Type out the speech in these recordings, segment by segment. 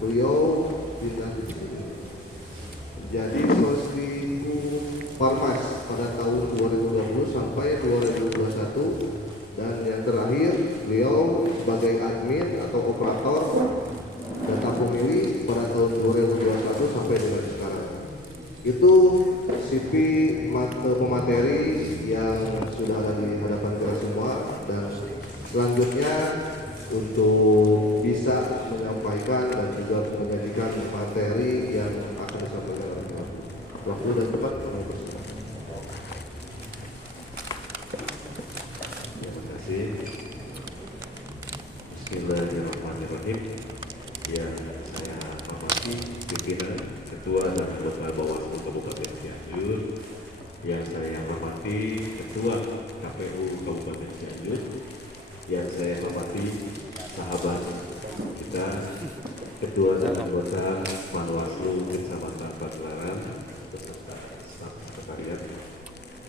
beliau pindah di sini. Jadi peristiwa Parmas pada tahun 2020 sampai 2021, dan yang terakhir beliau sebagai admin atau operator data pemilih pada tahun 2021 sampai dengan sekarang. Itu CV pemateri yang sudah ada di hadapan kita semua, dan selanjutnya untuk bisa menyampaikan dan juga menyajikan materi yang akan disampaikan oleh waktu dan tempat. Terima kasih. Bismillahirrahmanirrahim. Yang saya hormati pimpinan Ketua dan Anggota Bawaslu Kabupaten Cianjur, yang saya hormati Ketua KPU Kabupaten Cianjur, yang saya hormati sahabat kita Ketua dan Anggota Panwaslu Kecamatan Pagelaran beserta staf sekretariat,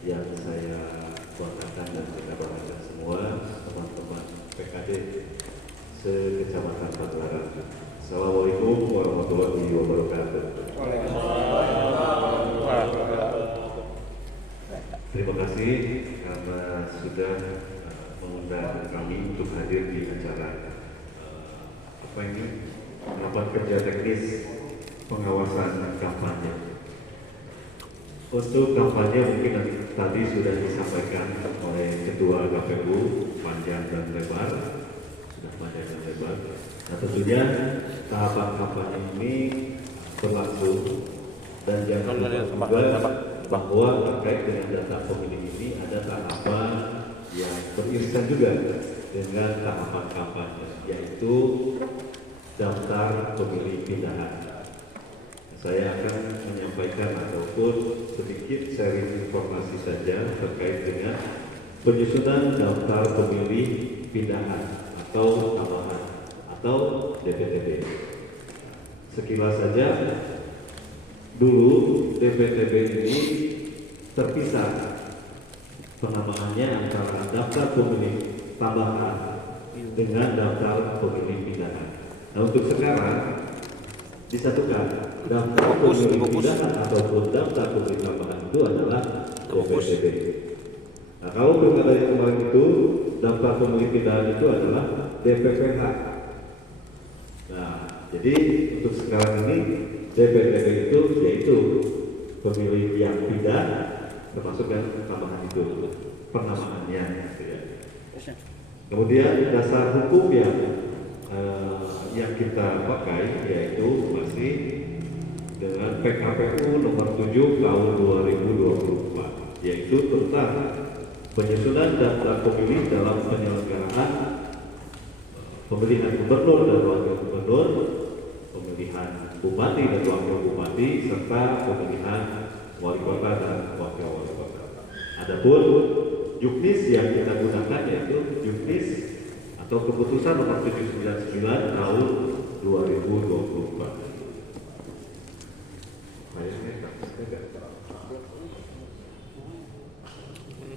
yang saya banggakan dan kita banggakan semua teman-teman PKD se-Kecamatan Pagelaran. Assalamualaikum warahmatullahi wabarakatuh. Terima kasih karena sudah mengundang kami untuk hadir di acara rapat kerja teknis pengawasan kampanye. Untuk kampanye mungkin tadi sudah disampaikan oleh Ketua KPU panjang dan lebar, sudah panjang dan lebar. Nah, tentunya tahapan kampanye ini berlangsung, dan jangan lupa juga bahwa terkait dengan data pemilih ini ada tahapan yang beririsan juga dengan tahapan kampanye, yaitu daftar pemilih pindahan. Saya akan menyampaikan ataupun sedikit sharing informasi saja terkait dengan penyusunan daftar pemilih pindahan atau tambahan atau DPTB. Sekilas saja, dulu DPTB ini terpisah penambahannya antara daftar pemilih tambahan dengan daftar pemilih pindahan. Nah, untuk sekarang disatukan, daftar pemilih pindahan ataupun daftar pemilih tambahan itu adalah DPTB. Nah, kalau pilkada yang kemarin itu daftar pemilih pindahan itu adalah DPPH. Nah, jadi untuk sekarang ini DPTB itu yaitu pemilih yang pindah, termasuk yang tambahan itu penamaannya. Kemudian dasar hukum yang kita pakai yaitu masih dengan PKPU nomor 7 tahun 2024, yaitu tentang penyusunan daftar pemilih dalam penyelenggaraan pemilihan gubernur dan wakil gubernur, pemilihan bupati dan wakil bupati, serta pemilihan wali kota dan wakil wali kota. Adapun Juknis yang kita gunakan yaitu Juknis atau keputusan nomor 799 tahun 2024.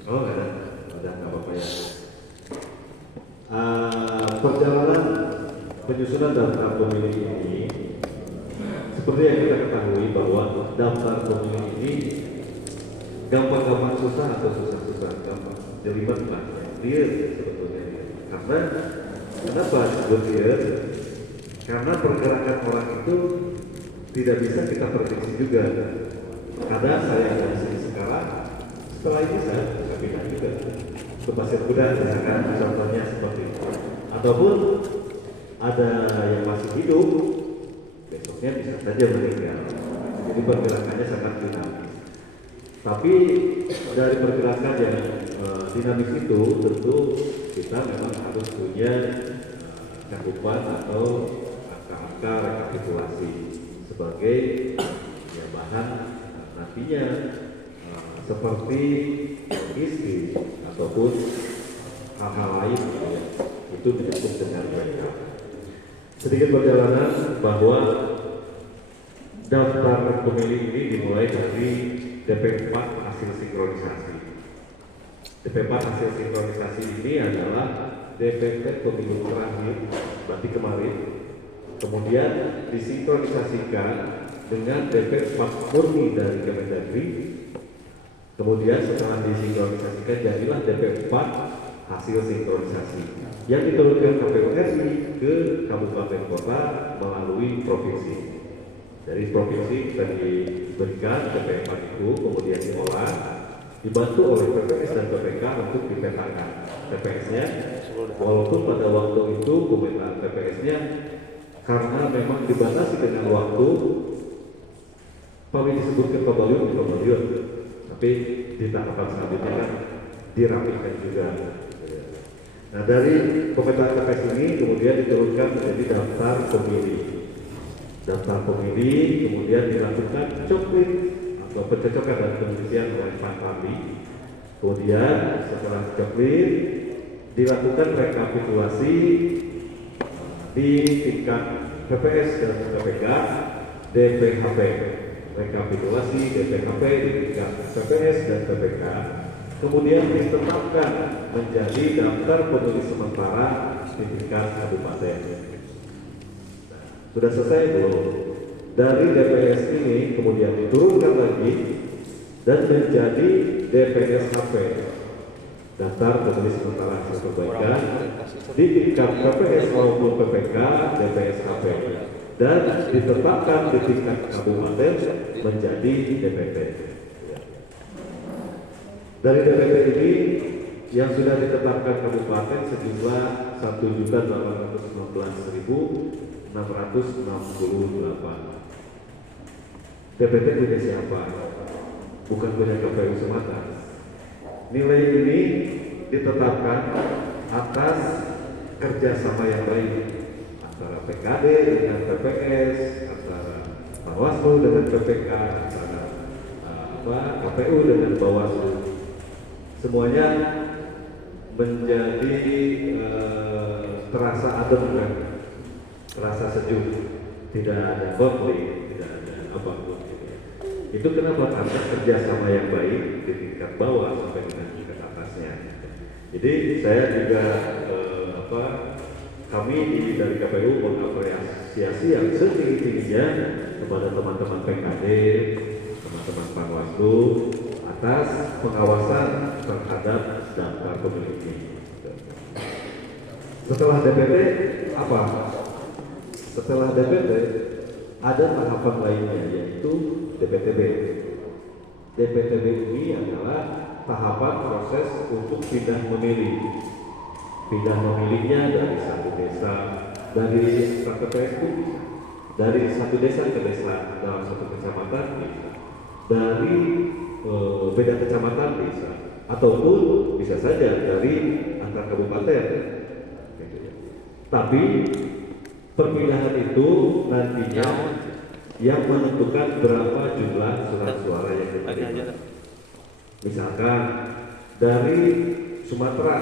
Oh, ada nggak apa-apa ya. Perjalanan penyusunan daftar pemilih ini, seperti yang kita ketahui bahwa daftar pemilih ini gampang-gampang susah atau susah-susah, gampang jelimet lah, clear sebetulnya. Karena kenapa disebut clear? Karena pergerakan orang itu tidak bisa kita prediksi juga. Kadang saya dari sini sekarang, setelah ini saya bisa pindah juga ke Pasir Kuda, misalkan contohnya seperti itu. Ataupun ada yang masih hidup, besoknya bisa saja meninggal. Jadi pergerakannya sangat dinamis. Tapi dari pergerakan yang dinamis itu, tentu kita memang harus punya cakupan atau angka-angka rekapitulasi sebagai ya, bahan nantinya seperti logistik ataupun hal-hal lain ya, itu menyangkut dengan mereka. Sedikit perjalanan bahwa daftar pemilih ini dimulai dari DP4 hasil sinkronisasi. DP4 hasil sinkronisasi ini adalah DPT pemilu terakhir, berarti kemarin, kemudian disinkronisasikan dengan DP4 murni dari Kemendagri. Kemudian setelah disinkronisasikan jadilah DP4 hasil sinkronisasi yang diturunkan KPU RI ke kabupaten kota melalui provinsi. Dari provinsi kita diberikan DP4 itu kemudian diolah, dibantu oleh PPS dan PPK untuk dipetakan TPS-nya. Walaupun pada waktu itu pemetaan TPS-nya karena memang dibatasi dengan waktu, kami disebutkan pembaliun, tapi di tahapan selanjutnya kan dirapikan juga. Nah, dari pemetaan TPS ini kemudian diturunkan menjadi daftar pemilih. Daftar pemilih kemudian dilakukan coklit atau pencocokan dan pengisian oleh Pak Fahmi. Kemudian setelah coklit dilakukan rekapitulasi di tingkat PPS dan PPK, DPHP. Rekapitulasi DPHP di tingkat PPS dan PPK, kemudian ditetapkan menjadi daftar pemilih sementara di tingkat kabupaten. Sudah selesai belum? Dari DPS ini kemudian diturunkan lagi dan menjadi DPSHP, daftar pemilih sementara hasil perbaikan di tingkat PPS maupun PPK DPSHP, dan ditetapkan di tingkat kabupaten menjadi DPT. Dari DPT ini yang sudah ditetapkan kabupaten sejumlah 1.819.668. DPT punya siapa? Bukan punya KPU semata. Nilai ini ditetapkan atas kerjasama yang baik antara PKD dengan PPS, antara Bawaslu dengan PPK, antara KPU dengan Bawaslu. Semuanya menjadi terasa adem kan, terasa sejuk, tidak ada konflik, tidak ada apapun. Itu kenapa? Karena kerjasama yang baik di tingkat bawah sampai dengan tingkat atasnya. Jadi saya juga kami dari KPU mengapresiasi yang setinggi-tingginya kepada teman-teman PKD, teman-teman Bawaslu atas pengawasan terhadap daftar pemilih ini. Setelah DPT apa? Setelah DPT ada tahapan lainnya, yaitu DPTB. DPTB ini adalah tahapan proses untuk pindah memilih. Pindah memilihnya dari satu desa, dari KPPS itu dari satu desa ke desa dalam satu kecamatan, dari beda kecamatan bisa, ataupun bisa saja dari antar kabupaten. Tapi perpindahan itu nantinya yang menentukan berapa jumlah surat suara yang diterima. Misalkan dari Sumatera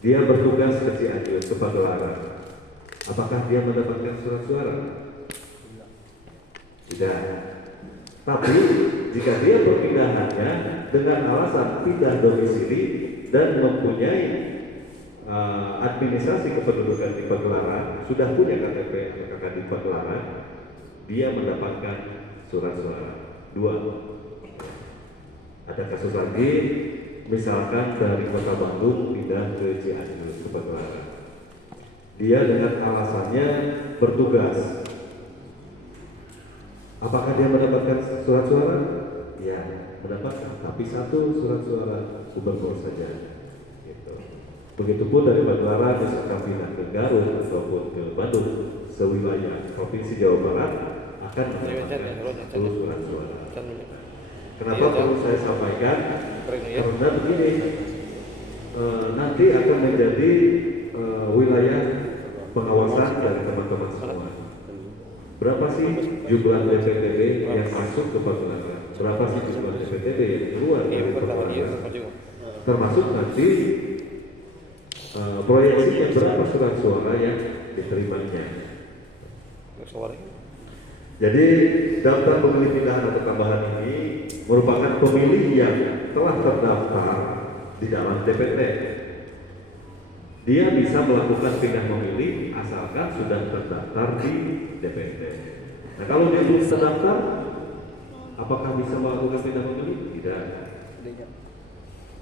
dia bertugas ke Cianjur, ke Pagelaran, apakah dia mendapatkan surat suara? Tidak. Tapi jika dia perpindahannya dengan alasan pindah domisili dan mempunyai administrasi kependudukan di Pagelaran, sudah punya KTP atau di Pagelaran, dia mendapatkan surat suara. 2. Ada kasus lagi, misalkan dari Kota Bandung pindah ke Cianjur, ke Pagelaran. Dia dengan alasannya bertugas. Apakah dia mendapatkan surat suara? Ya, mendapatkan, tapi satu surat suara gubernur saja. Gitu. Begitupun dari Pagelaran misalkan pindah ke Garut ataupun ke Bandung, sewilayah Provinsi Jawa Barat akan mendapatkan 10 surat suara. Kenapa perlu saya sampaikan? Karena begini, nanti akan menjadi wilayah pengawasan dari teman-teman semua. Berapa sih jumlah DPTB yang masuk ke Pagelaran? Berapa sih jumlah DPTB yang keluar dari Pagelaran? Termasuk nanti proyeksinya berapa surat suara yang diterimanya. Jadi daftar pemilih pindahan atau tambahan ini merupakan pemilih yang telah terdaftar di dalam DPT. dia bisa melakukan pindah memilih asalkan sudah terdaftar di DPT. Nah kalau dia belum terdaftar, apakah bisa melakukan pindah memilih? Tidak.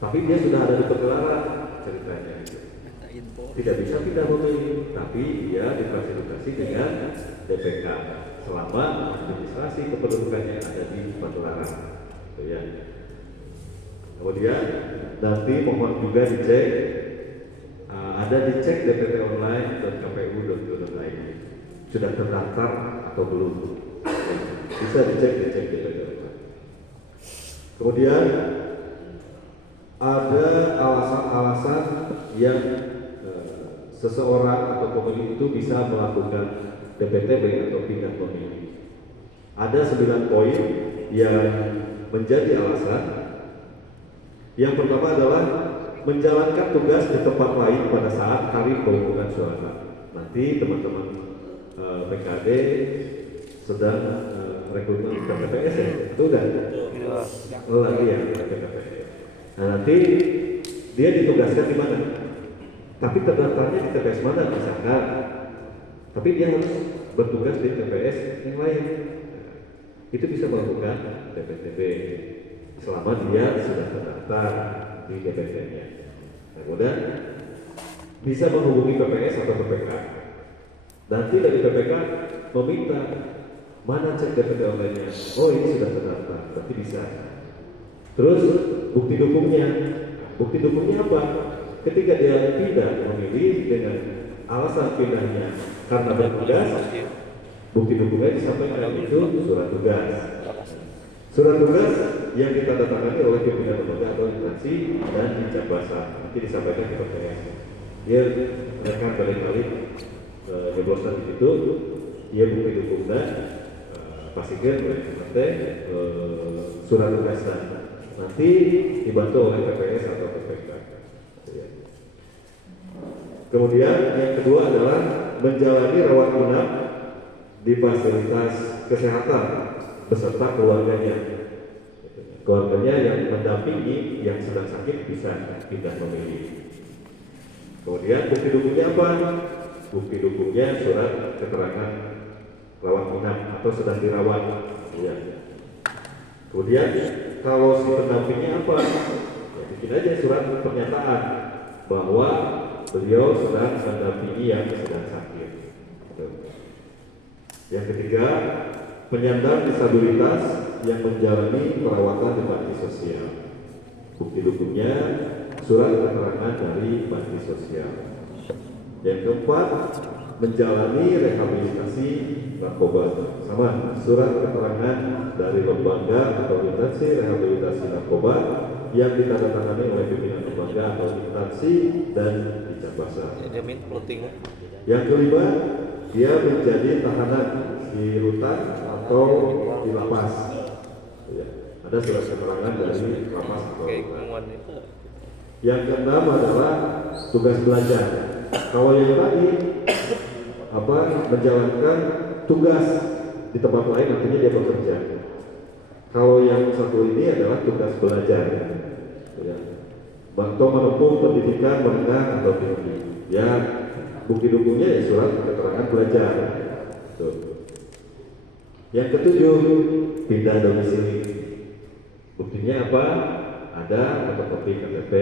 Tapi dia sudah ada di pergelaran ceritanya. Tidak bisa pindah memilih, tapi dia difasilitasi dengan DPK selama administrasi kependudukannya ada di pergelaran. Ya. Kemudian nanti mohon juga dicek, ada dicek DPT online dan kpu.go.id sudah terdaftar atau belum. Bisa dicek DPT online. Kemudian ada alasan-alasan yang seseorang atau pemilih itu bisa melakukan DPTB atau pindah memilih. Ada 9 poin yang menjadi alasan. Yang pertama adalah menjalankan tugas di tempat lain pada saat hari pemungutan suara. Nanti teman-teman PKD sedang rekrutmen ke TPS ya, itu udah lagi ya ke TPS. Nah nanti dia ditugaskan di mana? Tapi terdaftarnya di TPS mana misalkan? Tapi dia harus bertugas di TPS yang lain. Itu bisa melakukan DPTB selama dia sudah terdaftar di DPT-nya. Kemudian bisa menghubungi PPS atau PPK. Nanti dari PPK meminta mana cek DPT online-nya. Oh ini sudah terdaftar, berarti bisa. Terus bukti dukungnya. Bukti dukungnya apa? Ketika dia tidak memilih dengan alasan pindahnya karena bertugas, bukti dukungnya disampaikan itu surat tugas. Surat tugas yang ditandatangani oleh pimpinan lembaga atau instansi dan dicap basah nanti disampaikan ke PPS. Dia mereka kali-kali nyeblosan di situ, dia bukti dukungnya pastikan oleh partai surat tugasnya nanti dibantu oleh PPS atau PPK. Kemudian yang kedua adalah menjalani rawat inap di fasilitas kesehatan beserta keluarganya. Keluarganya yang mendampingi yang sedang sakit bisa pindah memilih. Kemudian bukti dukungnya apa? Bukti dukungnya surat keterangan rawat inap atau sedang dirawat. Ya. Kemudian kalau si pendampingnya apa? Ya, bikin aja surat pernyataan bahwa beliau sedang mendampingi yang sedang sakit. Yang ketiga, penyandang disabilitas yang menjalani perawatan di bakti sosial. Bukti dukungnya surat keterangan dari bakti sosial. Yang keempat, menjalani rehabilitasi narkoba. Sama, surat keterangan dari lembaga atau instansi rehabilitasi narkoba yang ditandatangani oleh pimpinan lembaga atau instansi dan dicap basah. Yang kelima, dia menjadi tahanan di rutan atau di lapas. Ya, ada surat keterangan dari lapas atau rutan. Yang keenam adalah tugas belajar. Kalau yang tadi menjalankan tugas di tempat lain artinya dia bekerja. Kalau yang satu ini adalah tugas belajar. Ya. Atau menempuh pendidikan menengah atau tinggi. Ya, bukti dukungnya ya surat keterangan belajar. Tuh. Yang ketujuh, pindah domisili. Buktinya apa? Ada fotokopi KTP,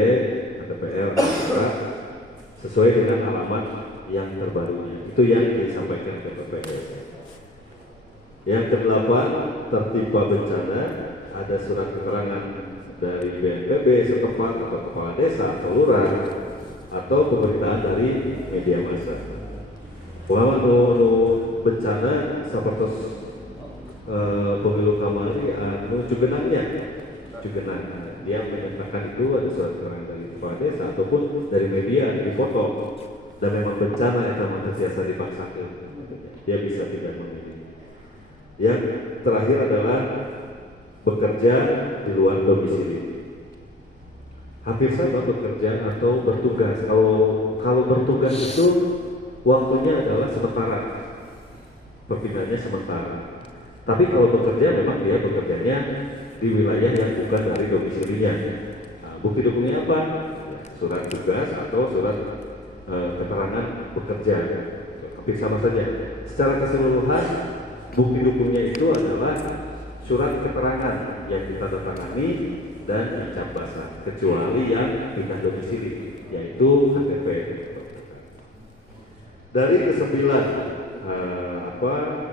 KTPL, sesuai dengan alamat yang terbarunya. Itu yang disampaikan ke PPS. Yang kedelapan, tertimpa bencana, ada surat keterangan dari BNPB setempat atau kepala desa atau lurah atau pemerintahan dari media massa. Bahwa bencana seperti pemilu kemarin Cugenangnya, dia menyatakan itu ada surat keterangan dari kepala desa ataupun dari media dipotong dan memang bencana yang akan terjadi dipaksakan, dia bisa tidak memilih. Yang terakhir adalah bekerja di luar domisili. Hampir sama bekerja atau bertugas. Kalau bertugas itu waktunya adalah sementara, perpindahannya sementara. Tapi kalau bekerja memang dia bekerjanya di wilayah yang bukan dari domisilinya. Nah, bukti dukungnya apa? Surat tugas atau surat keterangan bekerja. Tapi sama saja. Secara keseluruhan bukti dukungnya itu adalah surat keterangan yang ditandatangani dan dicap basah, kecuali yang pindah domisili, yaitu KTP. Dari kesembilan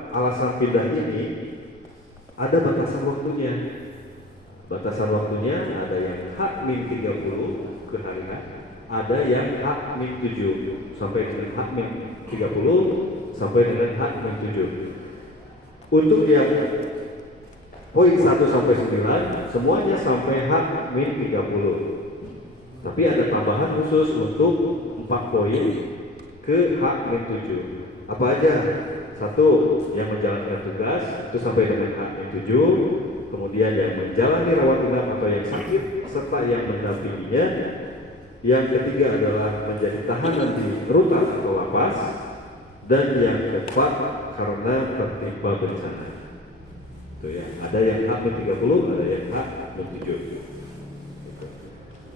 alasan pindah ini ada batasan waktunya. Batasan waktunya ada yang H-30 ke hari H, ada yang H-7 sampai dengan H-30 sampai dengan H-7. Untuk yang poin 1 sampai 9 semuanya sampai H-30. Tapi ada tambahan khusus untuk 4 poin ke H-7. Apa aja? 1, yang menjalankan tugas itu sampai dengan H-7. Kemudian yang menjalani rawat inap atau yang sakit serta yang mendampinginya. Yang ketiga adalah menjadi tahanan di rutan atau lapas. Dan yang keempat karena tertimpa bencana. Itu ya, ada yang H-30, ada yang H-7.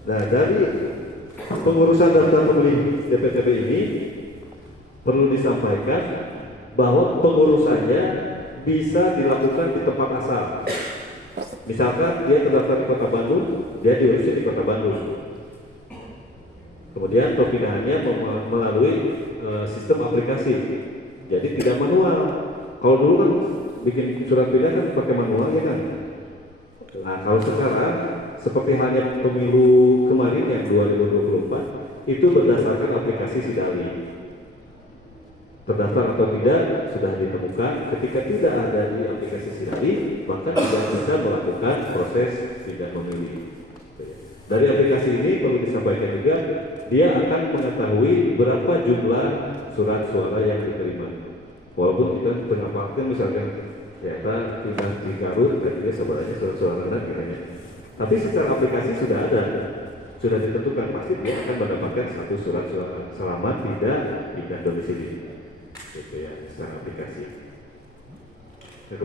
Nah, dari pengurusan daftar pemilih DPTB ini perlu disampaikan bahwa pengurusannya bisa dilakukan di tempat asal. Misalkan dia terdaftar di Kota Bandung, dia diurusnya di Kota Bandung. Kemudian perpindahannya melalui sistem aplikasi, jadi tidak manual. Kalau dulu kan bikin surat pindah kan pakai manual ya kan. Nah kalau sekarang seperti halnya pemilu kemarin yang 2024 itu berdasarkan aplikasi Sidali. Terdaftar atau tidak sudah ditemukan. Ketika tidak ada di aplikasi Sidali, maka tidak bisa melakukan proses pindah memilih. Dari aplikasi ini perlu disampaikan juga, dia akan mengetahui berapa jumlah surat suara yang diterima. Walaupun kita tengah pakai misalkan ternyata pindah di Garut dan dia sebenarnya surat suara kiranya. Tapi secara aplikasi sudah ada, sudah ditentukan pasti dia akan mendapatkan satu surat suara selama tidak pindah domisili. Gitu ya, secara aplikasi.